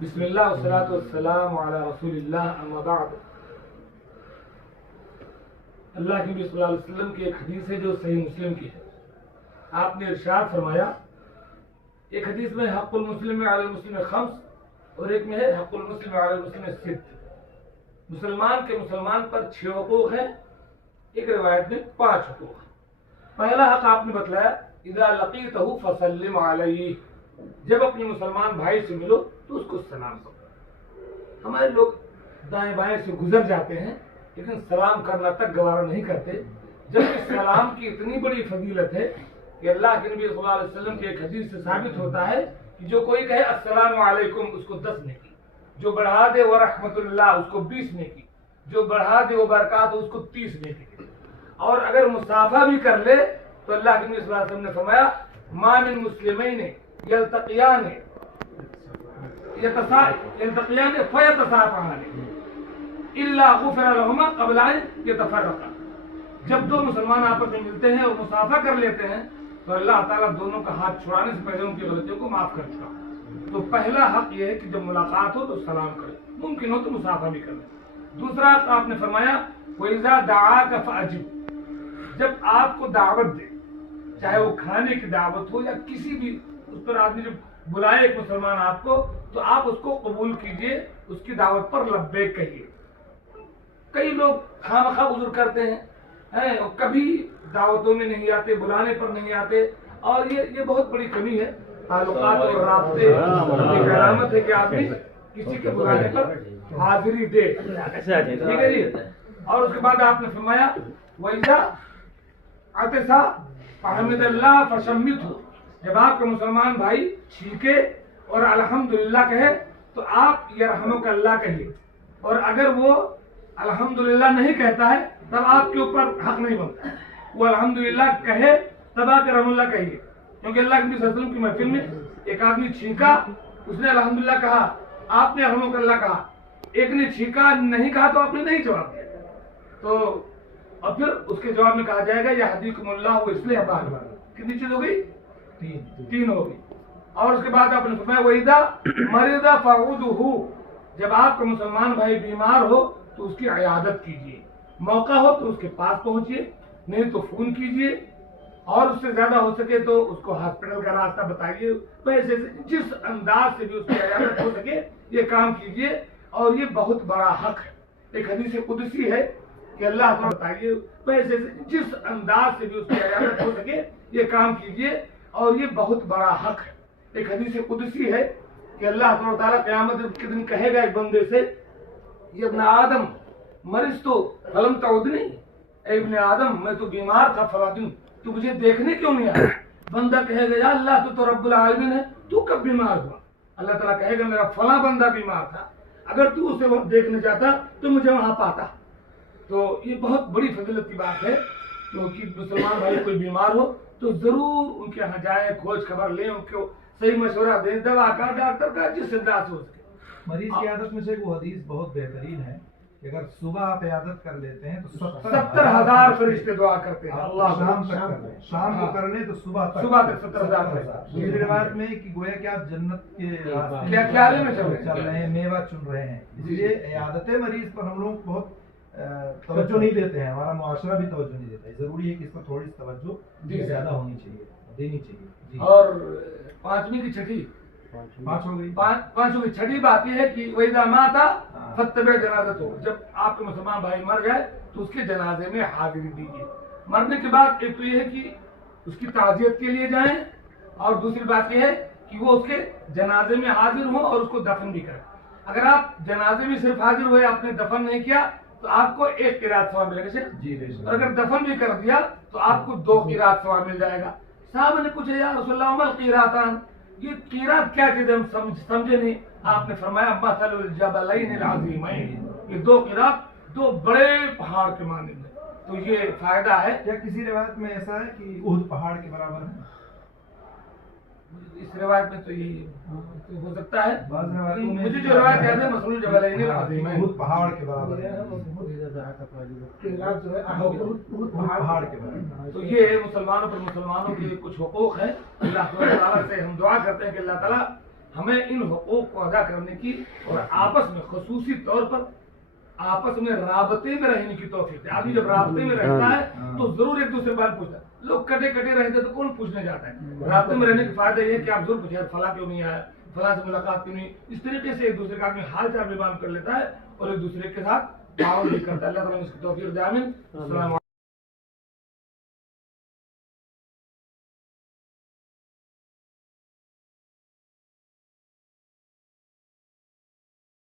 بسم اللہ والصلاۃ والسلام علی رسول اللہ اما بعد۔ اللہ کے نبی صلی اللہ علیہ وسلم کی ایک حدیث ہے جو صحیح مسلم کی ہے۔ آپ نے ارشاد فرمایا، ایک حدیث میں حق المسلم علی المسلم خمس اور ایک میں ہے حق المسلم علی المسلم ست۔ مسلمان کے مسلمان پر 6 حقوق ہیں، ایک روایت میں 5 حقوق ہیں۔ پہلا حق آپ نے بتلایا، اذا لقیتہ فسلم علیہ، جب اپنے مسلمان بھائی سے ملو تو اس کو سلام کرو۔ ہمارے لوگ دائیں بائیں سے گزر جاتے ہیں لیکن سلام کرنا تک گوارا نہیں کرتے، جبکہ سلام کی اتنی بڑی فضیلت ہے کہ اللہ کے نبی صلی اللہ علیہ وسلم کی ایک حدیث سے ثابت ہوتا ہے کہ جو کوئی کہے السلام علیکم اس کو 10 نیکی، جو بڑھا دے ورحمۃ اللہ اس کو 20 نیکی، جو بڑھا دے وبرکاتہ اس کو 30 نیکی، اور اگر مصافحہ بھی کر لے تو اللہ کے نبی صلی اللہ علیہ وسلم نے فرمایا ما من مسلمین یلتقیان فیتصافحان الا غفر لهما قبل ان یتفرقا۔ جب دو مسلمان آپس میں ملتے ہیں اور مصافحہ کر لیتے ہیں تو اللہ تعالیٰ دونوں کا ہاتھ چھڑانے سے پہلے ان کی غلطیوں کو معاف کر چکا۔ تو پہلا حق یہ ہے کہ جب ملاقات ہو تو سلام کرے، ممکن ہو تو مصافحہ بھی کر لیں۔ دوسرا حق آپ نے فرمایا وَإِذَا دَعَاكَ فَأَجِبْ، جب آپ کو دعوت دے، چاہے وہ کھانے کی دعوت ہو یا کسی بھی، اس پر آدمی جب بلائے ایک مسلمان آپ کو تو آپ اس کو قبول کیجئے، اس کی دعوت پر لبیک کہیے۔ کئی لوگ خواہ عذر کرتے ہیں اور کبھی دعوتوں میں نہیں آتے، بلانے پر نہیں آتے، اور یہ بہت بڑی کمی ہے تعلقات اور رابطے کی علامت ہے کہ آدمی کسی کے بلانے پر حاضری دے، ٹھیک ہے جی۔ اور اس کے بعد آپ نے فرمایا وَإِذَا عَطَسَ فَحَمِدَ اللَّهَ فَشَمِّتْهُ، جب آپ کا مسلمان بھائی چھینکے اور الحمدللہ کہے تو آپ یرحمک اللہ کہیے، اور اگر وہ الحمدللہ نہیں کہتا ہے تب آپ کے اوپر حق نہیں بنتا، وہ الحمدللہ کہے تب آپ یرحم اللہ کہیے، کیونکہ اللہ کے نبی صلی اللہ علیہ وسلم کی محفل میں ایک آدمی چھینکا، اس نے الحمدللہ کہا، آپ نے یرحمک اللہ کہا، ایک نے چھینکا نہیں کہا تو آپ نے نہیں جواب دیا، تو اور پھر اس کے جواب میں کہا جائے گا یہدیکم اللہ ویصلح بالکم۔ کتنی چیز ہو گئی؟ 3 ہو گئی۔ اور اس کے بعد آپ نے فرمایا وَإِذَا مَرِضَ فَعُودُهُ، جب آپ کا مسلمان بھائی بیمار ہو تو اس کی عیادت کیجیے، موقع ہو تو اس کے پاس پہنچیے، نہیں تو فون کیجیے، اور اس سے زیادہ ہو سکے تو اس کو ہاسپٹل کا راستہ بتائیے، پیسے سے جس انداز سے بھی اس کی عیادت ہو سکے یہ کام کیجیے، اور یہ بہت بڑا حق ہے۔ ایک حدیث قدسی ہے کہ اللہ کو بتائیے، پیسے سے جس انداز سے بھی اس کی عیادت ہو سکے یہ کام کیجیے، اور یہ بہت بڑا حق ہے۔ ایک حدیث قدسی ہے کہ اللہ تعالیٰ قیامت کے دن کہے گا ایک بندے سے یہ ابن آدم مرضت فلم تعودنی، اے ابن آدم میں تو بیمار تھا فلاں دن، تو مجھے دیکھنے کیوں نہیں آیا؟ بندہ کہے گا یا اللہ تو رب العالمین ہے، تو کب بیمار ہوا؟ اللہ تعالیٰ کہے گا میرا فلاں بندہ بیمار تھا، اگر تو اسے وقت دیکھنے چاہتا تو مجھے وہاں پاتا۔ تو یہ بہت بڑی فضیلت کی بات ہے، کیونکہ مسلمان بھائی کوئی بیمار ہو تو ضرور ان کے یہاں جائیں، کھوج خبر لیں، ان کو صحیح مشورہ دیں، دوا کا ڈاکٹر کا جس انداز سے ہو سکے۔ مریض کی عادت میں سے وہ حدیث بہت بہترین ہے کہ اگر صبح آپ عیادت کر لیتے ہیں تو 70,000 فرشتے دعا کرتے ہیں، اللہ شام تک کر لیں، شام کو کر لیں تو صبح تک 70,000 فرشتے۔ یہ روایت میں کہ گویا کہ آپ جنت کے راستے کیا خیال میں چل رہے ہیں، میوہ چن رہے ہیں، اس لیے عیادت مریض پر ہم لوگ بہت توجہ نہیں دیتے ہیں، ہمارا معاشرہ بھی توجہ نہیں دیتا ہے۔ ضروری ہے کہ اس پر تھوڑی توجہ زیادہ ہونی چاہیے، دینی چاہیے۔ اور 5ویں کی چھٹی 5 ہو گئی۔ 5 کی چھٹی بات یہ ہے کہ وَإِذَا مَاتَ فَاتَّبِعْ جَنَازَتَهُ، جب آپ کے مسلمان بھائی مر گئے تو اس کے جنازے میں حاضری دیجیے۔ مرنے کے بعد ایک تو یہ ہے کہ اس کی تعزیت کے لیے جائیں، اور دوسری بات یہ ہے کہ وہ اس کے جنازے میں حاضر ہوں اور اس کو دفن بھی کریں۔ اگر آپ جنازے میں صرف حاضر ہوئے، آپ نے دفن نہیں کیا تو آپ کو 1 قرات ثواب ملے گا جی، اور اگر دفن بھی کر دیا تو آپ کو 2 قرات ثواب مل جائے گا۔ صاحب نے پوچھا یا رسول اللہ ما القیراتان، یہ قیرات کیا چیز ہے، ہم سمجھے نہیں۔ آپ نے فرمایا مثل الجبلین العظیمین، یہ 2 قیرات 2 بڑے پہاڑ کے مانند ہے۔ تو یہ فائدہ ہے۔ کیا کسی روایت میں ایسا ہے کہ احد پہاڑ کے برابر ہے؟ اس روایت میں تو یہ ہو سکتا ہے، بعض روایتوں میں مجھے جو روایت یاد ہے مثل الجبلین العظیمین، احد پہاڑ کے برابر ہے، پہاڑ کے برابر۔ تو یہ مسلمانوں پر مسلمانوں کے کچھ حقوق ہیں۔ اللہ تعالیٰ سے ہم دعا کرتے ہیں کہ اللہ تعالیٰ ہمیں ان حقوق کو ادا کرنے کی اور آپس میں خصوصی طور پر آپس میں رابطے میں رہنے کی توفیق ہے. آدمی جب رابطے میں رہتا ہے تو ضرور ایک دوسرے بات پوچھتا ہے. لوگ کٹے کٹے رہتے تو کون پوچھنے جاتا ہے؟ رابطے میں رہنے کا فائدہ یہ ہے کہ آپ ضرور پوچھیں فلاں کیوں نہیں آیا, فلاں سے ملاقات کیوں نہیں. اس طریقے سے ایک دوسرے کا آدمی حال چال بھی بیان کر لیتا ہے اور ایک دوسرے کے ساتھ تعاون بھی کرتا ہے. اللہ تعالیٰ نے اس کی توفیق دے. آمین. السلام علیکم.